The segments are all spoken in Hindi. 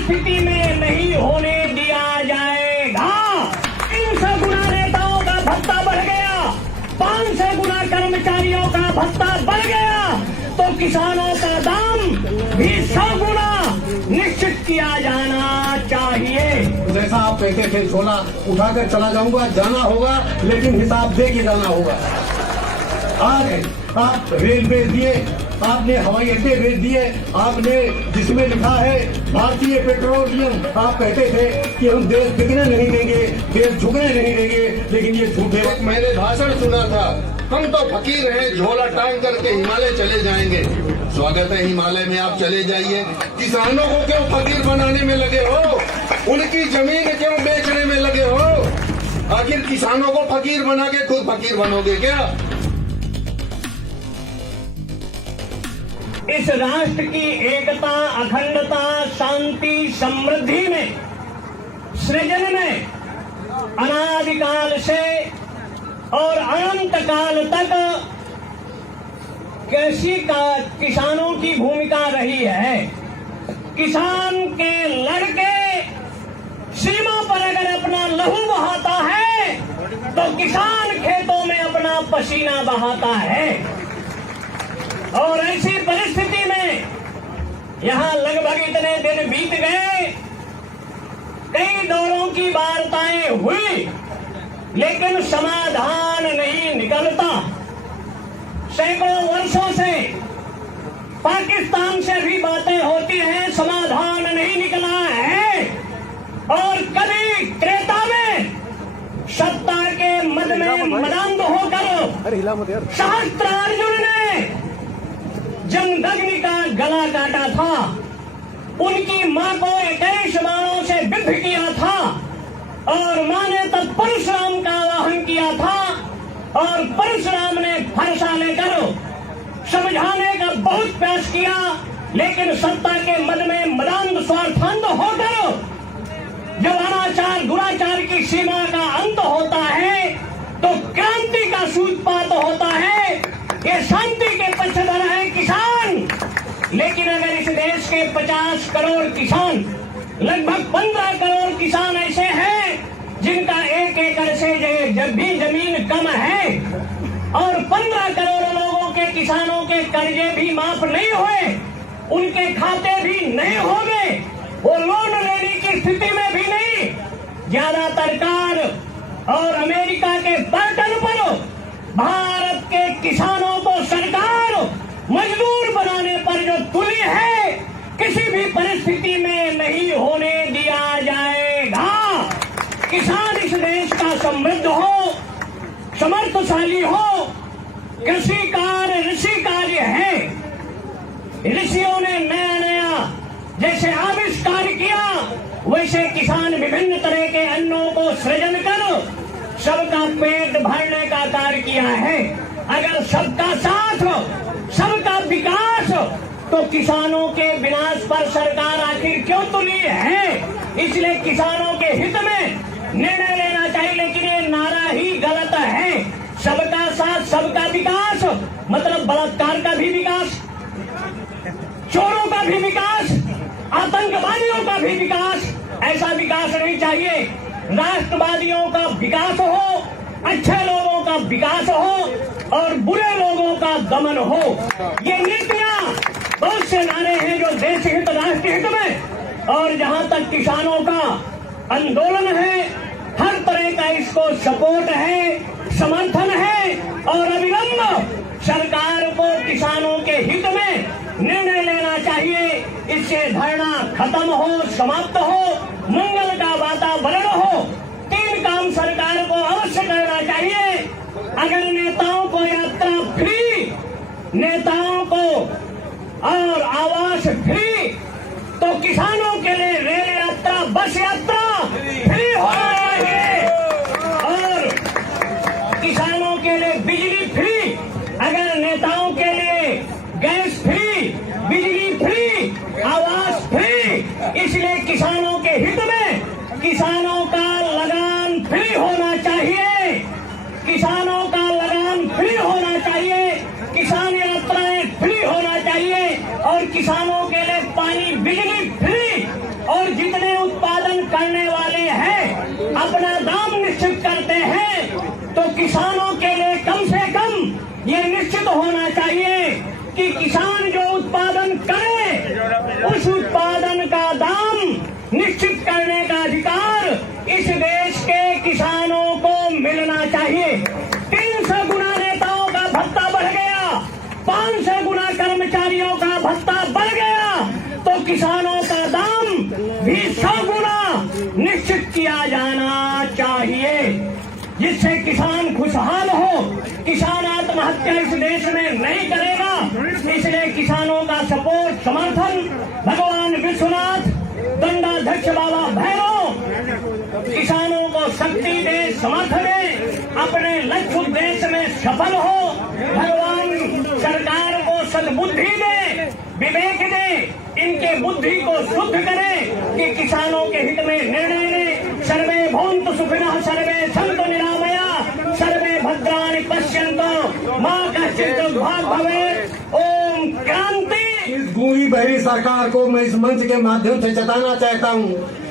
परिस्थिति में नहीं होने दिया जाएगा। 300 गुना नेताओं का भत्ता बढ़ गया, 500 गुना कर्मचारियों का भत्ता बढ़ गया, तो किसानों का दाम भी 100 गुना निश्चित किया जाना चाहिए। जैसा आप कहते थे झोला उठाकर चला जाऊंगा, जाना होगा, लेकिन हिसाब दे के जाना होगा। आज आप रेलवे दिए, आपने हवाई अड्डे भेज दिए, आपने जिसमें लिखा है भारतीय पेट्रोलियम, आप कहते थे कि हम देश बिकने नहीं देंगे, देश झुकने नहीं देंगे, लेकिन ये झूठे। मैंने भाषण सुना था, हम तो फकीर हैं, झोला टांग करके हिमालय चले जाएंगे। स्वागत है, हिमालय में आप चले जाइए। किसानों को क्यों फकीर बनाने में लगे हो? उनकी जमीन क्यों बेचने में लगे हो? आखिर किसानों को फकीर बना के खुद फकीर बनोगे क्या? इस राष्ट्र की एकता, अखंडता, शांति, समृद्धि में, सृजन में अनादिकाल से और अनंत काल तक कृषि का किसानों की भूमिका रही है। किसान के लड़के सीमा पर अगर अपना लहू बहाता है तो किसान खेतों में अपना पसीना बहाता है। और ऐसी परिस्थिति में यहाँ लगभग इतने दिन बीत गए, कई दौरों की वार्ताएं हुई, लेकिन समाधान नहीं निकलता। सैकड़ों वर्षों से पाकिस्तान से भी बातें होती हैं, समाधान नहीं निकला है। और कभी त्रेता में सत्ता के मद में मदांध होकर सहस्त्रार्जुन ने जमदग्नि का गला काटा था, उनकी मां को 21 बाणों से विद्ध किया था, और मां ने तब परशुराम का आवाहन किया था, और परशुराम ने फरसा लेकर समझाने का बहुत प्रयास किया, लेकिन सत्ता के मद में मदांध स्वार्थांध होकर जब अनाचार दुराचार की सीमा का अंत होता है तो क्रांति का सूत्रपात होता है। ये शांति के पक्षधर है किसान, लेकिन अगर इस देश के 50 करोड़ किसान, लगभग 15 करोड़ किसान ऐसे हैं जिनका 1 एकड़ से जब भी जमीन कम है, और 15 करोड़ लोगों के किसानों के कर्जे भी माफ नहीं हुए, उनके खाते भी नहीं होंगे, वो लोन लेने की स्थिति में भी नहीं, ज्यादातर कार और अमेरिका के बर्तन पर भारत के किसानों को सरकार मजदूर बनाने पर जो तुली है, किसी भी परिस्थिति में नहीं होने दिया जाएगा। किसान इस देश का समृद्ध हो, समर्थशाली हो, कृषि कार्य ऋषि कार्य है। ऋषियों ने नया नया जैसे आविष्कार किया, वैसे किसान विभिन्न तरह के अन्नों को सृजन कर सबका पेट भरने का कार्य किया है। अगर सबका साथ, सबका विकास, तो किसानों के विनाश पर सरकार आखिर क्यों तुली है? इसलिए किसानों के हित में निर्णय लेना चाहिए, लेकिन ये नारा ही गलत है। सबका साथ, सबका विकास मतलब बलात्कार का भी विकास, चोरों का भी विकास, आतंकवादियों का भी विकास, ऐसा विकास नहीं चाहिए। राष्ट्रवादियों का विकास हो, अच्छे लोगों का विकास हो, और बुरे लोगों का दमन हो। ये नीतियां, बहुत से नारे हैं जो देश हित, राष्ट्र हित में, और जहां तक किसानों का आंदोलन है, हर तरह का इसको सपोर्ट है, समर्थन है, और अविलंब सरकार को किसानों के हित में निर्णय लेना चाहिए। इससे धरना खत्म हो, समाप्त हो, मंगल का वातावरण हो। 3 काम सरकार को अवश्य करना चाहिए। अगर नेताओं को यात्रा फ्री, नेताओं को और आवास फ्री, तो किसानों के लिए रेल यात्रा, बस यात्रा फ्री होना चाहिए, और किसानों के लिए बिजली फ्री, अगर नेताओं के लिए गैस फ्री, बिजली फ्री, आवास फ्री। इसलिए किसानों के हित में किसानों का लगान फ्री होना चाहिए, किसानों का लगान फ्री होना चाहिए, किसान यात्राएं फ्री होना चाहिए, और किसानों के लिए पानी, बिजली फ्री, और किसानों के लिए कम से कम ये निश्चित होना चाहिए कि किसान जो उत्पादन करे उस उत्पादन का दाम निश्चित करने का अधिकार इस देश के किसानों को मिलना चाहिए। 300 गुना नेताओं का भत्ता बढ़ गया, 500 गुना कर्मचारियों का भत्ता बढ़ गया, तो किसानों का दाम भी 100 गुना निश्चित किया जाना चाहिए, जिससे किसान खुशहाल हो। किसान आत्महत्या इस देश में नहीं करेगा, इसलिए किसानों का सपोर्ट समर्थन भगवान विश्वनाथ, दंडाध्यक्ष बाबा भैरव किसानों को शक्ति दे, समर्थन दे, अपने लक्ष्य उद्देश्य में सफल हो। भगवान सरकार को सद्बुद्धि दे, विवेक दे, इनके बुद्धि को शुद्ध करे कि किसानों के हित में निर्णय ले। सर्वे भवन्तु सुखिनः, सर्वे सन्तु निरामया, सर्वे भद्राणि पश्यन्तु मा कश्चित् दुर्भाग् भवेत्। ओम क्रांति। इस गूंगी बहरी सरकार को मैं इस मंच के माध्यम से जताना चाहता हूं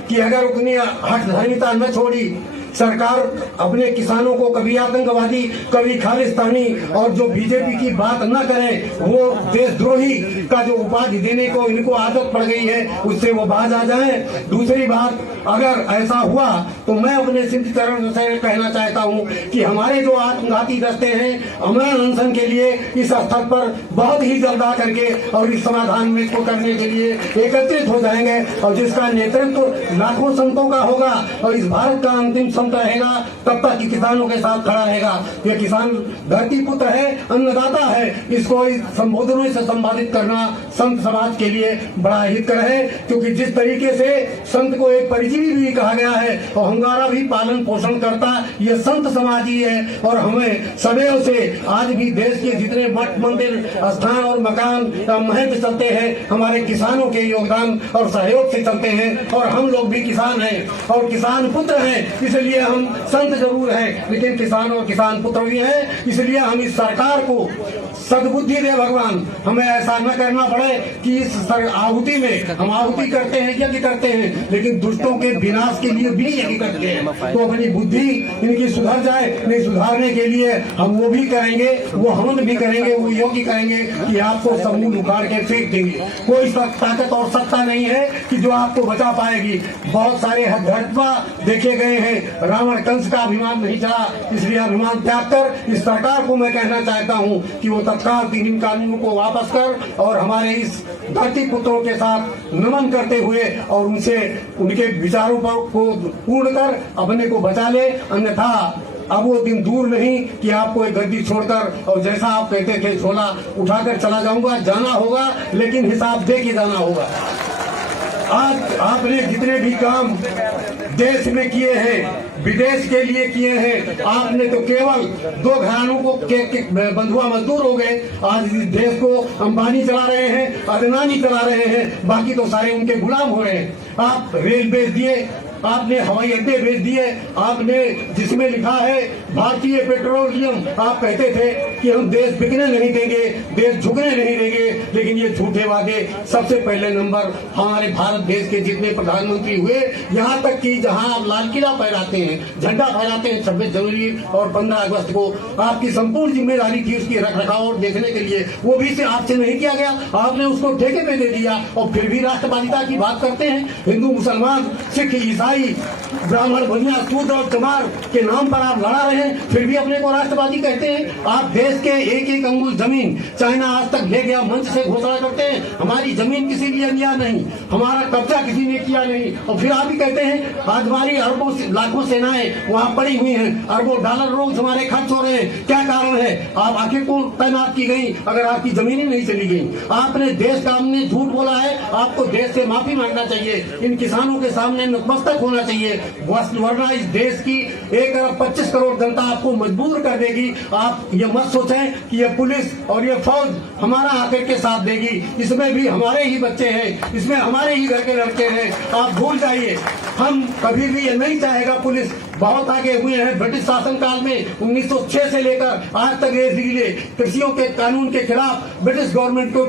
कि अगर उतनी हठधर्मिता न छोड़ी, सरकार अपने किसानों को कभी आतंकवादी, कभी खालिस्तानी और जो बीजेपी की बात न करें, वो देशद्रोही का जो उपाधि देने को इनको आदत पड़ गई है, उससे वो बाज आ जाएं। दूसरी बात, अगर ऐसा हुआ तो मैं अपने सिंधिकरण से कहना चाहता हूं कि हमारे जो आत्मघाती दस्ते हैं अमरण अनशन के लिए इस स्थल पर बहुत ही जल्द आकर के और इस समाधान में इसको करने के लिए एकत्रित हो जाएंगे, और जिसका नेतृत्व लाखों संतों का होगा और इस भारत का अंतिम संत रहेगा, तब तक किसानों के साथ खड़ा रहेगा। ये किसान धरती पुत्र है, अन्नदाता है, इसको इस संबोधनों से संबोधित करना संत समाज के लिए बड़ा हितकर है, क्योंकि जिस तरीके से संत को एक परिजीवी भी कहा गया है और हमारा भी पालन पोषण करता ये संत समाज ही है। और हमें सदैव से आज भी देश के जितने मठ मंदिर स्थान और मकान महत्व चलते हैं, हमारे किसानों के योगदान और सहयोग से चलते हैं, और हम लोग भी किसान हैं और किसान पुत्र हैं, इसलिए हम संत जरूर हैं लेकिन किसान और किसान पुत्र भी हैं। इसलिए हम इस सरकार को सद्बुद्धि दे भगवान, हमें ऐसा न करना पड़े कि इस आहुति में हम आहुति करते हैं, यज्ञ करते हैं, लेकिन दुष्टों के विनाश के लिए भी यज्ञ करते हैं। तो अपनी बुद्धि इनकी सुधर जाए, नहीं सुधारने के लिए हम वो भी करेंगे, वो हवन भी करेंगे, वो योगी करेंगे कि आपको समूल उखाड़ के फेंक देंगे। कोई ताकत और सत्ता नहीं है कि जो आपको बचा पाएगी। बहुत सारे हत्या देखे गए हैं, रावण कंस का अभिमान नहीं चला, इसलिए अभिमान त्याग कर इस सरकार को मैं कहना चाहता हूँ कि वो तत्काल 3 कानूनों को वापस कर और हमारे इस धरती पुत्रों के साथ नमन करते हुए और उनसे उनके विचारों पर को पूर्ण कर अपने को बचा ले। अन्यथा अब वो दिन दूर नहीं कि आपको एक गद्दी छोड़कर और जैसा आप कहते थे झोला उठाकर चला जाऊंगा, जाना होगा, लेकिन हिसाब दे के जाना होगा। आज आपने जितने भी काम देश में किए हैं, विदेश के लिए किए हैं, आपने तो केवल 2 घरानों को बंधुआ मजदूर हो गए। आज इस देश को अंबानी चला रहे हैं, अदनानी चला रहे हैं, बाकी तो सारे उनके गुलाम हो रहे हैं। आप रेल बेच दिए, आपने हवाई अड्डे भेज दिए, आपने जिसमें लिखा है भारतीय पेट्रोलियम, आप कहते थे कि हम देश बिकने नहीं देंगे, देश झुकने नहीं देंगे, लेकिन ये झूठे वादे। सबसे पहले नंबर हमारे भारत देश के जितने प्रधानमंत्री हुए, यहाँ तक कि जहाँ आप लाल किला फहराते हैं, झंडा फहराते हैं 26 जनवरी और 15 अगस्त को, आपकी संपूर्ण जिम्मेदारी थी उसकी रख रखाव और देखने के लिए, वो भी से आपसे नहीं किया गया, आपने उसको ठेके पे दे दिया। और फिर भी राष्ट्रवादिता की बात करते हैं। हिंदू मुसलमान सिख ईसाई ब्राह्मण भुनिया सूद और चमार के नाम पर आप लड़ा रहे हैं, फिर भी अपने को राष्ट्रवादी कहते हैं। आप देश के एक एक अंगुल जमीन चाइना आज तक ले गया, मंच से घोषणा करते हैं हमारी जमीन किसी ने लिया नहीं, हमारा कब्जा किसी ने किया नहीं, और फिर आप ही कहते हैं आज हमारी अरबों लाखों सेनाएं वहाँ पड़ी हुई हैं, अरबों डॉलर रोज हमारे खर्च हो रहे हैं। क्या कारण है? आप आखिर को तैनात की गई अगर आपकी जमीनें नहीं चली गई? आपने देश का हमने झूठ बोला है, आपको देश से माफी मांगना चाहिए, इन किसानों के सामने नतमस्तक होना चाहिए, वरना इस देश की 1 अरब 25 करोड़ जनता आपको मजबूर कर देगी। आप ये मत सोचें कि ये पुलिस और ये फौज हमारा आकर के साथ देगी, इसमें भी हमारे ही बच्चे हैं, इसमें हमारे ही घर के लड़के हैं, आप भूल जाइए। हम कभी भी ये नहीं चाहेगा, पुलिस बहुत आगे हुए हैं। ब्रिटिश शासनकाल में 1906 से लेकर आज तक ये जिले कृषियों के कानून के खिलाफ ब्रिटिश गवर्नमेंट को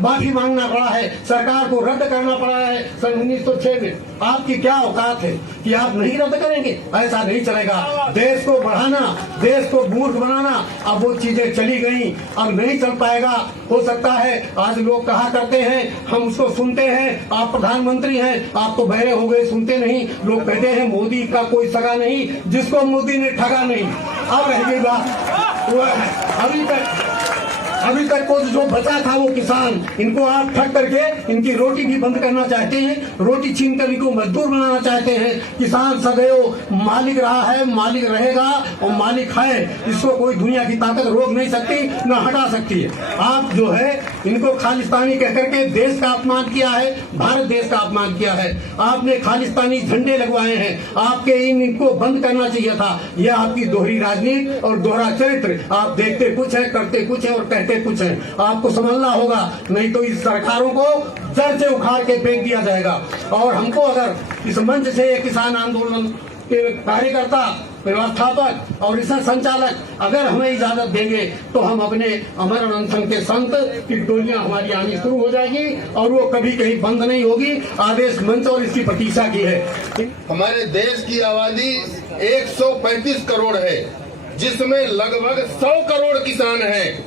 माफी मांगना पड़ा है, सरकार को रद्द करना पड़ा है सन 1906 में। आपकी क्या औकात है कि आप नहीं रद्द करेंगे? ऐसा नहीं चलेगा। देश को बढ़ाना, देश को मूर्ख बनाना, अब वो चीजें चली गई, अब नहीं चल पाएगा। हो सकता है आज लोग कहा करते हैं, हम उसको सुनते हैं, आप प्रधानमंत्री हैं, आप तो बहरे हो गए, सुनते नहीं। लोग कहते हैं मोदी का कोई सगा नहीं, जिसको मोदी ने ठगा नहीं। अब रह गई बात, अभी तक को जो बचा था वो किसान, इनको आप ठग करके इनकी रोटी भी बंद करना चाहते हैं, रोटी छीन कर इनको मजदूर बनाना चाहते हैं। किसान सदैव मालिक रहा है, मालिक रहेगा और मालिक है, इसको कोई दुनिया की ताकत रोक नहीं सकती, न हटा सकती है। आप जो है इनको खालिस्तानी कह करके देश का अपमान किया है, भारत देश का अपमान किया है। आपने खालिस्तानी झंडे लगवाए हैं, आपके इनको बंद करना चाहिए था। यह आपकी दोहरी राजनीति और दोहरा चरित्र, आप देखते कुछ है, करते कुछ है और कहते कुछ है। आपको समझना होगा, नहीं तो इस सरकारों को जड़ से उखाड़ के फेंक दिया जाएगा। और हमको अगर इस मंच से किसान आंदोलन के कार्यकर्ता, व्यवस्थापक और इस संचालक अगर हमें इजाजत देंगे तो हम अपने अमर अनशन के संत की टोलियां हमारी आनी शुरू हो जाएगी और वो कभी कहीं बंद नहीं होगी। आदेश मंच और इसकी प्रतीक्षा की है। हमारे देश की आबादी 135 करोड़ है, जिसमें लगभग 100 करोड़ किसान हैं।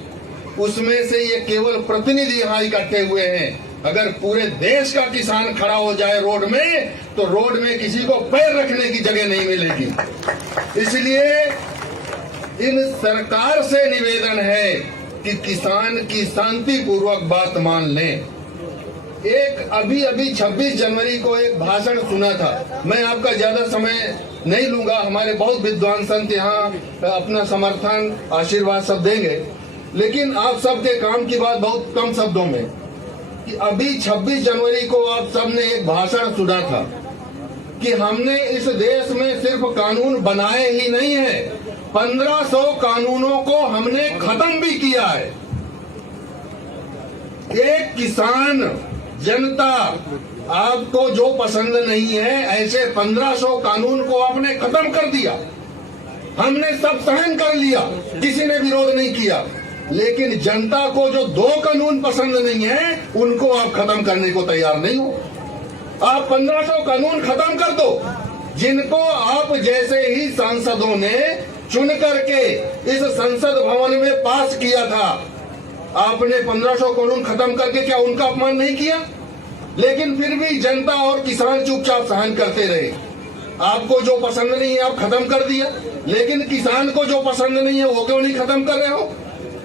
उसमें से ये केवल प्रतिनिधि यहाँ इकट्ठे हुए हैं। अगर पूरे देश का किसान खड़ा हो जाए रोड में, तो रोड में किसी को पैर रखने की जगह नहीं मिलेगी। इसलिए इन सरकार से निवेदन है कि किसान की शांतिपूर्वक बात मान लें। एक अभी 26 जनवरी को एक भाषण सुना था, मैं आपका ज्यादा समय नहीं लूंगा, हमारे बहुत विद्वान संत यहाँ अपना समर्थन आशीर्वाद सब देंगे, लेकिन आप सबके काम की बात बहुत कम शब्दों में कि अभी 26 जनवरी को आप सबने एक भाषण सुना था कि हमने इस देश में सिर्फ कानून बनाए ही नहीं है, 1500 कानूनों को हमने खत्म भी किया है। एक किसान, जनता, आपको जो पसंद नहीं है, ऐसे 1500 कानून को आपने खत्म कर दिया। हमने सब सहन कर लिया, किसी ने विरोध नहीं किया। लेकिन जनता को जो 2 कानून पसंद नहीं है, उनको आप खत्म करने को तैयार नहीं हो। आप 1500 कानून खत्म कर दो, जिनको आप जैसे ही सांसदों ने चुन करके इस संसद भवन में पास किया था, आपने 1500 कानून खत्म करके क्या उनका अपमान नहीं किया? लेकिन फिर भी जनता और किसान चुपचाप सहन करते रहे। आपको जो पसंद नहीं है आप खत्म कर दिया, लेकिन किसान को जो पसंद नहीं है वो क्यों नहीं खत्म कर रहे हो?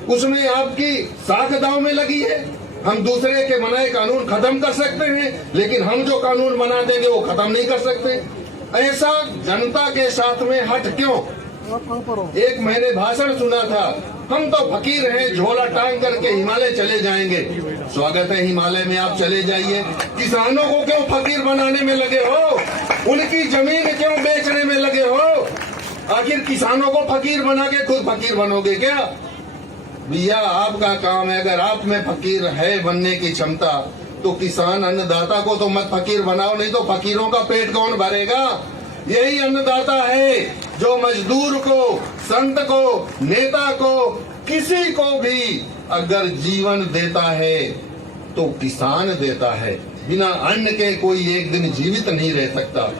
उसमें आपकी साख दांव में लगी है। हम दूसरे के बनाए कानून खत्म कर सकते हैं, लेकिन हम जो कानून बना देंगे वो खत्म नहीं कर सकते। ऐसा जनता के साथ में हट क्यों? एक मैंने भाषण सुना था, हम तो फकीर हैं, झोला टांग करके हिमालय चले जाएंगे। स्वागत है, हिमालय में आप चले जाइए। किसानों को क्यों फकीर बनाने में लगे हो? उनकी जमीन क्यों बेचने में लगे हो? आखिर किसानों को फकीर बना के खुद फकीर बनोगे क्या? भैया आपका काम है, अगर आप में फकीर है बनने की क्षमता, तो किसान अन्नदाता को तो मत फकीर बनाओ, नहीं तो फकीरों का पेट कौन भरेगा? यही अन्नदाता है जो मजदूर को, संत को, नेता को, किसी को भी अगर जीवन देता है तो किसान देता है। बिना अन्न के कोई एक दिन जीवित नहीं रह सकता।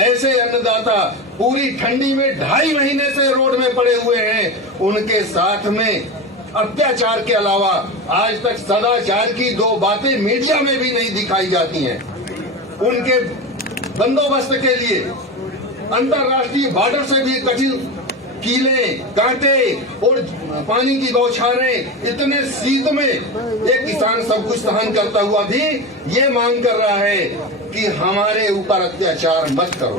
ऐसे अन्नदाता पूरी ठंडी में 2.5 महीने से रोड में पड़े हुए हैं। उनके साथ में अत्याचार के अलावा आज तक सदाचार की 2 बातें मीडिया में भी नहीं दिखाई जाती हैं। उनके बंदोबस्त के लिए अंतर्राष्ट्रीय बॉर्डर से भी कठिन कीले, कांटे और पानी की बौछारें, इतने शीत में एक किसान सब कुछ सहन करता हुआ भी ये मांग कर रहा है कि हमारे ऊपर अत्याचार मत करो।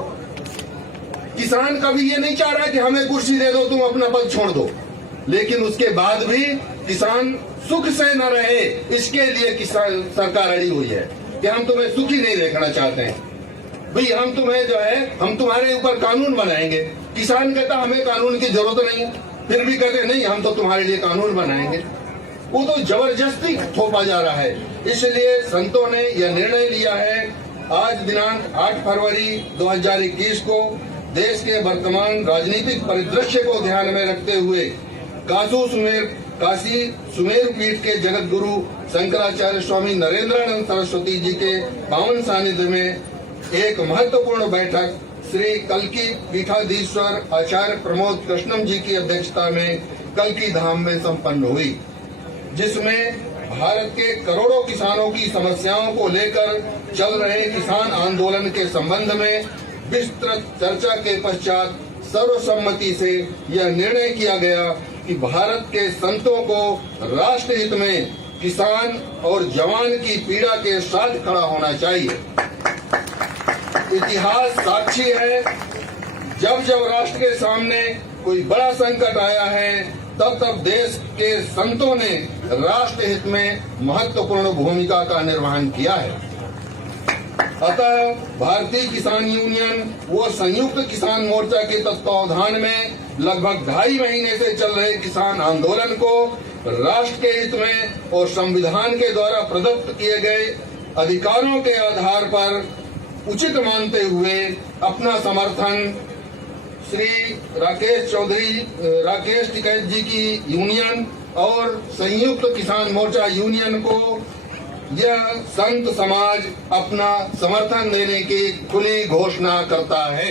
किसान कभी ये नहीं चाह रहा कि हमें कुर्सी दे दो, तुम अपना पद छोड़ दो, लेकिन उसके बाद भी किसान सुख से न रहे, इसके लिए किसान सरकार अड़ी हुई है कि हम तुम्हें सुखी नहीं देखना चाहते हैं। भाई हम तुम्हें जो है, हम तुम्हारे ऊपर कानून बनाएंगे। किसान कहता हमें कानून की जरूरत नहीं है, फिर भी कहते नहीं हम तो तुम्हारे लिए कानून बनाएंगे। वो तो जबरदस्ती थोपा जा रहा है। इसलिए संतों ने यह निर्णय लिया है आज दिनांक 8 फरवरी 2021 को देश के वर्तमान राजनीतिक परिदृश्य को ध्यान में रखते हुए काशी सुमेर पीठ के जगत गुरु शंकराचार्य स्वामी नरेंद्रानंद सरस्वती जी के पावन सानिध्य में एक महत्वपूर्ण बैठक श्री कल्की पीठाधीश्वर आचार्य प्रमोद कृष्णम जी की अध्यक्षता में कल्की धाम में संपन्न हुई, जिसमें भारत के करोड़ों किसानों की समस्याओं को लेकर चल रहे किसान आंदोलन के संबंध में विस्तृत चर्चा के पश्चात सर्वसम्मति से यह निर्णय किया गया कि भारत के संतों को राष्ट्र हित में किसान और जवान की पीड़ा के साथ खड़ा होना चाहिए। इतिहास साक्षी है, जब जब राष्ट्र के सामने कोई बड़ा संकट आया है तब तब देश के संतों ने राष्ट्र हित में महत्वपूर्ण भूमिका का निर्वहन किया है। अतः भारतीय किसान यूनियन व संयुक्त किसान मोर्चा के तत्वावधान में लगभग 2.5 महीने से चल रहे किसान आंदोलन को राष्ट्र के हित में और संविधान के द्वारा प्रदत्त किए गए अधिकारों के आधार पर उचित मानते हुए अपना समर्थन श्री राकेश टिकैत जी की यूनियन और संयुक्त किसान मोर्चा यूनियन को यह संत समाज अपना समर्थन देने की खुली घोषणा करता है।